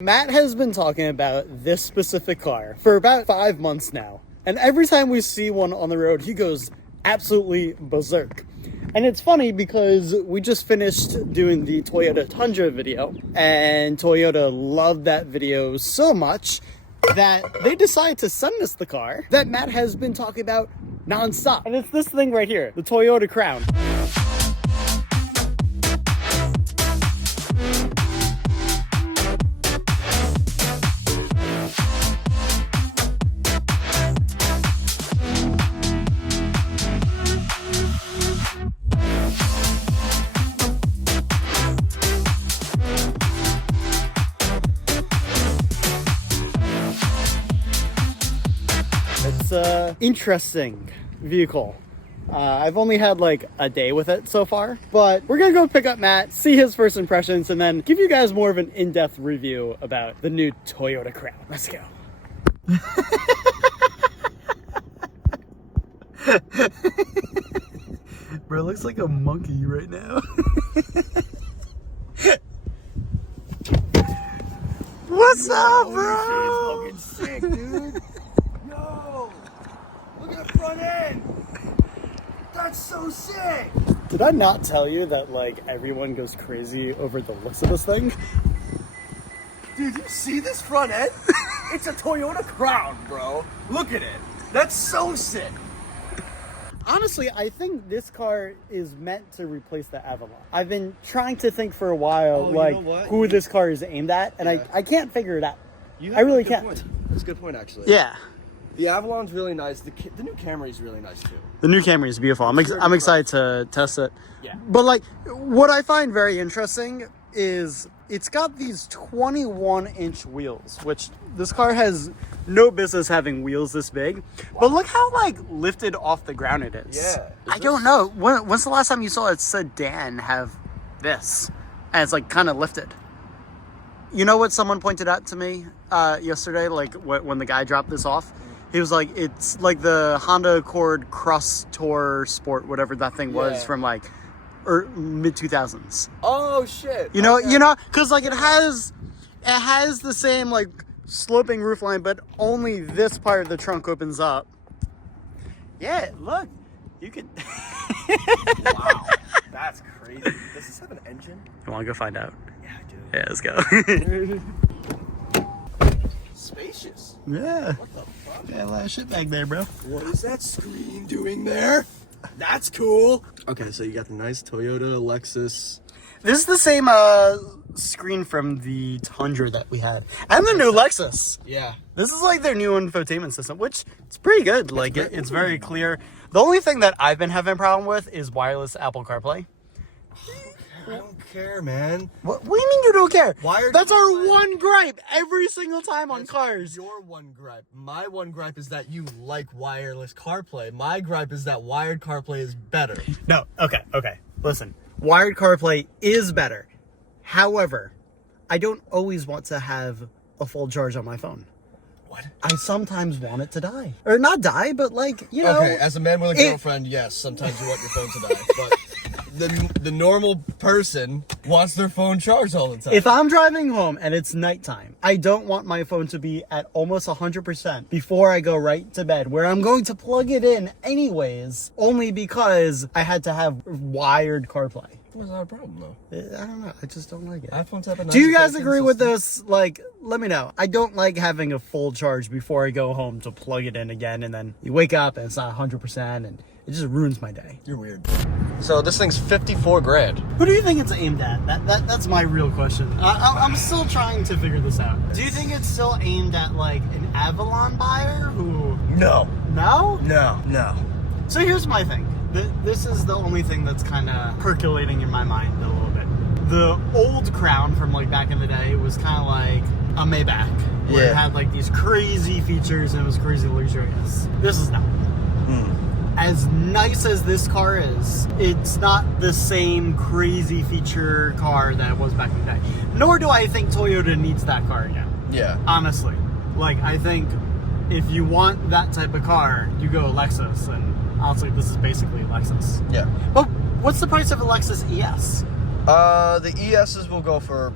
Matt has been talking about this specific car for about 5 months now. And every time we see one on the road, he goes absolutely berserk. And it's funny because we just finished doing the Toyota Tundra video, and Toyota loved that video so much that they decided to send us the car that Matt has been talking about nonstop. And it's this thing right here, the Toyota Crown. It's an interesting vehicle. I've only had like a day with it so far, but we're gonna go pick up Matt, see his first impressions, and then give you guys more of an in-depth review about the new Toyota Crown. Let's go. Bro, looks like a monkey right now. What's up, bro? This shit is fucking sick, dude. Yo, look at the front end. That's so sick. Did I not tell you that like everyone goes crazy over the looks of this thing? Dude, you see this front end? It's a Toyota Crown, bro. Look at it. That's so sick. Honestly, I think this car is meant to replace the Avalon. I've been trying to think for a while, who this car is aimed at, and I can't figure it out. I really can't. That's a good point, actually. Yeah. The Avalon's really nice. The new Camry's really nice, too. The new Camry is beautiful. I'm excited to test it. Yeah. But like, what I find very interesting is it's got these 21-inch wheels, which this car has no business having wheels this big. Wow. But look how like lifted off the ground it is. Yeah. I don't know. When's the last time you saw a sedan have this? And it's like kind of lifted. You know what someone pointed out to me yesterday, like when the guy dropped this off? He was like, it's like the Honda Accord Cross Tour Sport, whatever that thing was from like mid 2000s. Oh shit. You know, because like it has the same like sloping roofline, but only this part of the trunk opens up. Yeah, look, you could. Wow, that's crazy. Does this have an engine? You want to go find out? Yeah, I do. Yeah, let's go. Spacious. Yeah. What the fuck? Yeah, a lot of shit back there, bro. What is that screen doing there? That's cool. Okay, so you got the nice Toyota Lexus. This is the same screen from the Tundra that we had, and the new Lexus. Yeah. This is like their new infotainment system, which it's pretty good. Like it's very clear. The only thing that I've been having a problem with is wireless Apple CarPlay. I don't care, man. What do you mean you don't care? That's our CarPlay. one gripe every single time on cars. Your one gripe. My one gripe is that you like wireless CarPlay. My gripe is that wired CarPlay is better. No, okay. Listen, wired CarPlay is better. However, I don't always want to have a full charge on my phone. What? I sometimes want it to die. Or not die, but like, you know. Okay, as a man with a girlfriend, yes, sometimes you want your phone to die. But the normal person wants their phone charged all the time. If I'm driving home and it's nighttime, I don't want my phone to be at almost 100% before I go right to bed, where I'm going to plug it in anyways, only because I had to have wired CarPlay. That's not a problem, though. I don't know. I just don't like it. iPhones have a nice. Do you guys agree with system. this? Like, let me know. I don't like having a full charge before I go home to plug it in again, and then you wake up and it's not 100%, and it just ruins my day. You're weird. So this thing's 54 grand. Who do you think it's aimed at? That's my real question. I'm still trying to figure this out. Do you think it's still aimed at like an Avalon buyer who? No. No? No. So here's my thing. This is the only thing that's kind of percolating in my mind a little bit. The old Crown from like back in the day was kind of like a Maybach, where it had like these crazy features and it was crazy luxurious. This is not. As nice as this car is, it's not the same crazy feature car that it was back in the day. Nor do I think Toyota needs that car again. Yeah. Honestly. Like, I think if you want that type of car, you go Lexus, and honestly, this is basically a Lexus. Yeah. But what's the price of a Lexus ES? The ESs will go for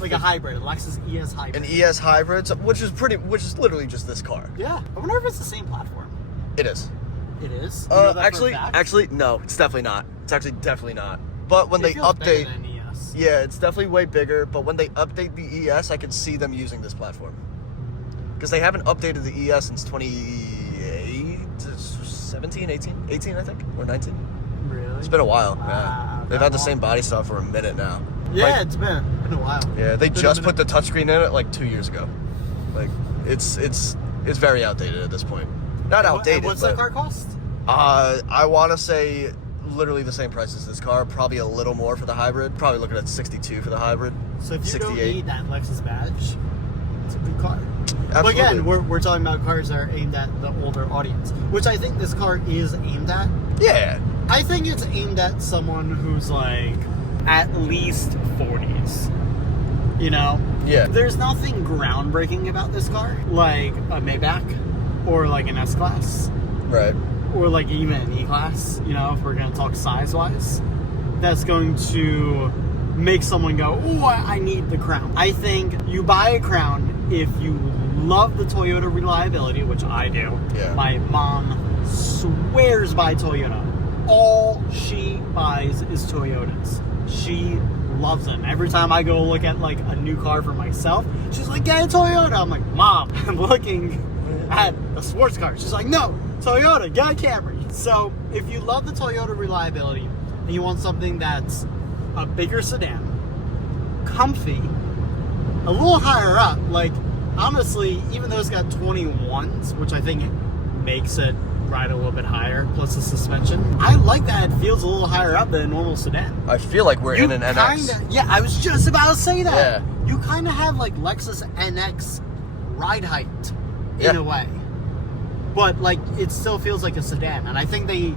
Like a hybrid, a Lexus ES hybrid. An ES hybrid, which is literally just this car. Yeah. I wonder if it's the same platform. It is. It is? You know that for a fact? Actually, no, it's definitely not. It's actually definitely not. But when It they feels bigger update, than ES. yeah, it's definitely way bigger. But when they update the ES, I could see them using this platform because they haven't updated the ES since 2017, 18, I think, or 19. Really? It's been a while. Wow, Yeah, they've had the same body style for a minute now. Yeah, Like, it's been a while. yeah, they Been a just put minute. the touchscreen in it like 2 years ago. Like, it's very outdated at this point. Not outdated. What's but, that car cost? I want to say literally the same price as this car. Probably a little more for the hybrid. Probably looking at 62 for the hybrid. So if you 68. don't need that Lexus badge, it's a good car. Absolutely. But again, we're talking about cars that are aimed at the older audience, which I think this car is aimed at. Yeah. I think it's aimed at someone who's like at least 40s. You know? Yeah. There's nothing groundbreaking about this car, like a Maybach or like an S-Class. Right. Or like even an E-Class, you know, if we're going to talk size-wise, that's going to make someone go, oh, I need the Crown. I think you buy a Crown if you love the Toyota reliability, which I do. Yeah. My mom swears by Toyota. All she buys is Toyotas. She loves them. Every time I go look at like a new car for myself, she's like, get a Toyota. I'm like, Mom, I'm looking at a sports car. She's like, no, Toyota, get a Camry. So if you love the Toyota reliability and you want something that's a bigger sedan, comfy, a little higher up, like honestly, even though it's got 21s, which I think makes it ride a little bit higher, plus the suspension, I like that it feels a little higher up than a normal sedan. I feel like we're in an NX. Yeah, I was just about to say that. Yeah. You kind of have like Lexus NX ride height in Yeah. a way. But like it still feels like a sedan, and I think they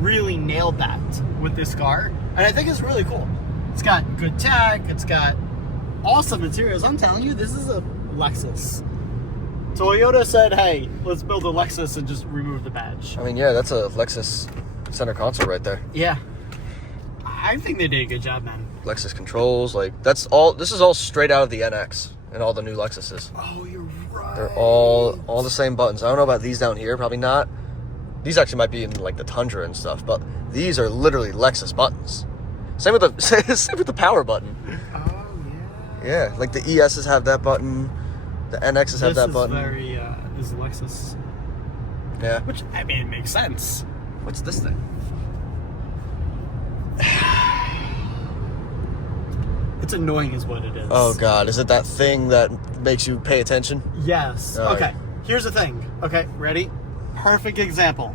really nailed that with this car, and I think it's really cool. It's got good tech, it's got awesome materials. I'm telling you, this is a Lexus. Toyota said, hey, let's build a Lexus and just remove the badge. I mean, yeah, that's a Lexus center console right there. Yeah. I think they did a good job, man. Lexus controls, like that's all. This is all straight out of the NX and all the new Lexuses. Oh, you're right. They're all the same buttons. I don't know about these down here, probably not. These actually might be in like the Tundra and stuff, but these are literally Lexus buttons. Same with the same with the power button. Oh, Yeah, like the ESs have that button, the NXs have that button. This is Lexus. Yeah. Which, I mean, it makes sense. What's this thing? It's annoying is what it is. Oh God, is it that thing that makes you pay attention? Yes. Oh, Okay. Here's the thing. Okay, ready? Perfect example.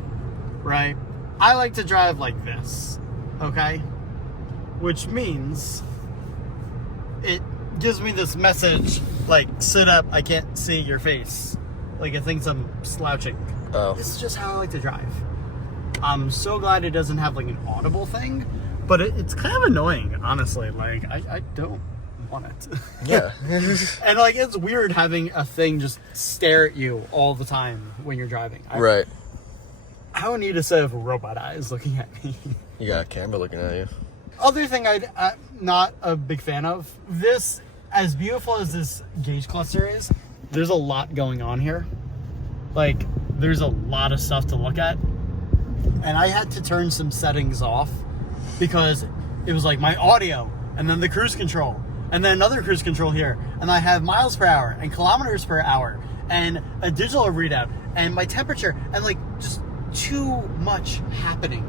Right? I like to drive like this. Okay? Which means it gives me this message like, sit up, I can't see your face. Like it thinks I'm slouching. Oh. This is just how I like to drive. I'm so glad it doesn't have like an audible thing, but it's kind of annoying, honestly. Like I don't want it. Yeah. And like it's weird having a thing just stare at you all the time when you're driving. Right. I don't need a set of robot eyes looking at me. You got a camera looking at you. Other thing I'm not a big fan of, this, as beautiful as this gauge cluster is, there's a lot going on here. Like, there's a lot of stuff to look at. And I had to turn some settings off because it was like my audio, and then the cruise control, and then another cruise control here. And I have miles per hour and kilometers per hour and a digital readout and my temperature and like just too much happening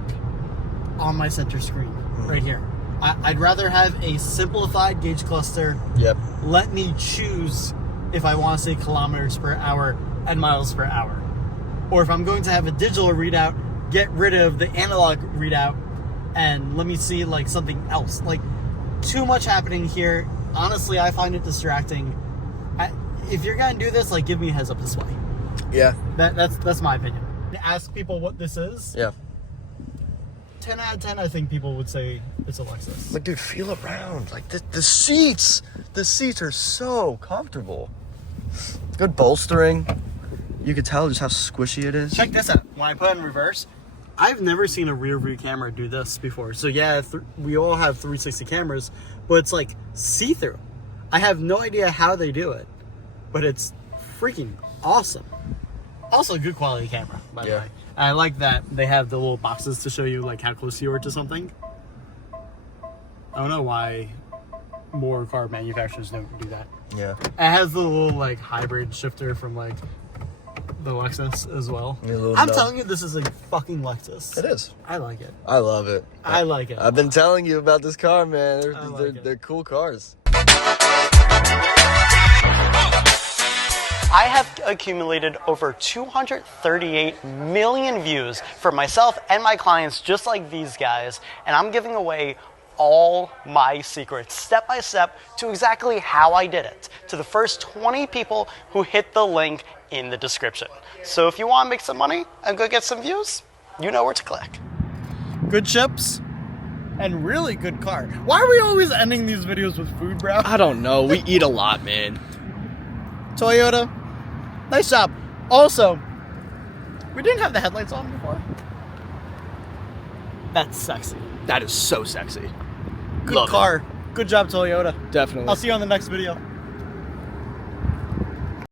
on my center screen right here. I'd rather have a simplified gauge cluster. Yep. Let me choose if I want to say kilometers per hour and miles per hour. Or if I'm going to have a digital readout, get rid of the analog readout and let me see like something else. Like too much happening here. Honestly, I find it distracting. If you're going to do this, like give me a heads up display. Yeah. That's my opinion. Ask people what this is. Yeah. 10 out of 10, I think people would say it's a Lexus. Like, dude, feel around. Like, the seats are so comfortable. Good bolstering. You could tell just how squishy it is. Check this out. When I put it in reverse, I've never seen a rear view camera do this before. So yeah, we all have 360 cameras, but it's like see-through. I have no idea how they do it, but it's freaking awesome. Also, good quality camera, by the way. I like that they have the little boxes to show you like how close you are to something. I don't know why more car manufacturers don't do that. Yeah. It has the little like hybrid shifter from like the Lexus as well. I'm telling you, this is a fucking Lexus. It is. I like it. I love it. I like it. I've been telling you about this car, man. They're cool cars. I have accumulated over 238 million views for myself and my clients, just like these guys, and I'm giving away all my secrets step by step to exactly how I did it to the first 20 people who hit the link in the description. So if you want to make some money and go get some views, you know where to click. Good chips and really good car. Why are we always ending these videos with food, bro? I don't know. We eat a lot, man. Toyota, nice job. Also, we didn't have the headlights on before. That's sexy. That is so sexy. Good car. Good job, Toyota. Definitely. I'll see you on the next video.